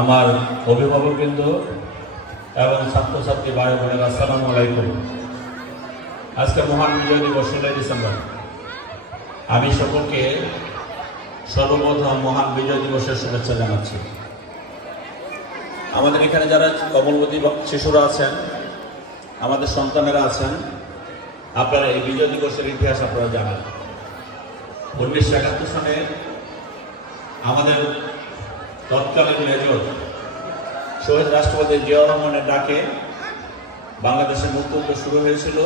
আমার অভিভাবকবৃন্দ এবং ছাত্রছাত্রী ভাই বোনেরা, আসসালামু আলাইকুম। আজকে মহান বিজয় দিবস 16 ডিসেম্বর। আমি সকলকে সর্বপ্রথম মহান বিজয় দিবসের শুভেচ্ছা জানাচ্ছি। আমাদের এখানে যারা কমলবতী শিশুরা আছেন, আমাদের সন্তানেরা আছেন, আপনারা এই বিজয় দিবসের ইতিহাস আপনারা জানেন। 1971 সালে আমাদের তৎকালীন মেজর শহীদ রাষ্ট্রপতি জিয়াউর রহমানের ডাকে বাংলাদেশের মুক্তিযুদ্ধ শুরু হয়েছিল।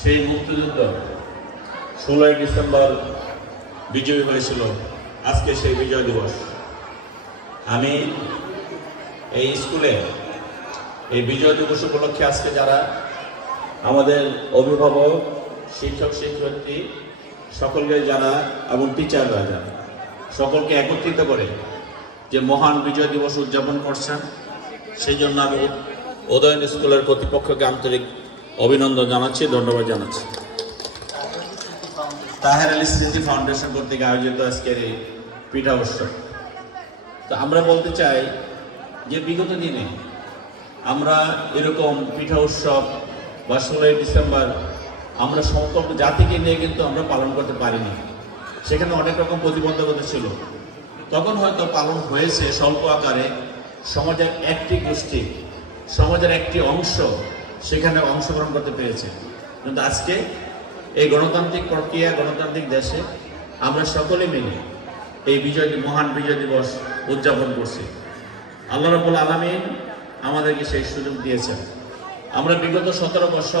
সেই মুক্তিযুদ্ধ 16 ডিসেম্বর বিজয়ী হয়েছিল। আজকে সেই বিজয় দিবস। আমি এই স্কুলে এই বিজয় দিবস উপলক্ষে আজকে যারা আমাদের অভিভাবক, শিক্ষক শিক্ষার্থী সকলকে যারা এবং টিচাররা যারা সকলকে একত্রিত করে যে মহান বিজয় দিবস উদযাপন করছেন, সেই জন্য আমি উদয়ন স্কুলের কর্তৃপক্ষকে আন্তরিক অভিনন্দন জানাচ্ছি, ধন্যবাদ জানাচ্ছি। তাহের আলী স্মৃতি ফাউন্ডেশন কর্তৃক আয়োজিত আজকের এই পিঠা উৎসব। তো আমরা বলতে চাই যে বিগত দিনে আমরা এরকম পিঠা উৎসব বা 16 ডিসেম্বর আমরা সমস্ত জাতিকে নিয়ে কিন্তু আমরা পালন করতে পারিনি। সেখানে অনেক রকম প্রতিবন্ধকতা ছিল। তখন হয়তো পালন হয়েছে স্বল্প আকারে, সমাজের একটি গোষ্ঠী, সমাজের একটি অংশ সেখানে অংশগ্রহণ করতে পেরেছে। কিন্তু আজকে এই গণতান্ত্রিক প্রক্রিয়া, গণতান্ত্রিক দেশে আমরা সকলে মিলে এই মহান বিজয় দিবস উদযাপন করছি। আল্লাহ রাব্বুল আলামিন আমাদেরকে সেই সুযোগ দিয়েছেন। আমরা বিগত 17 বছর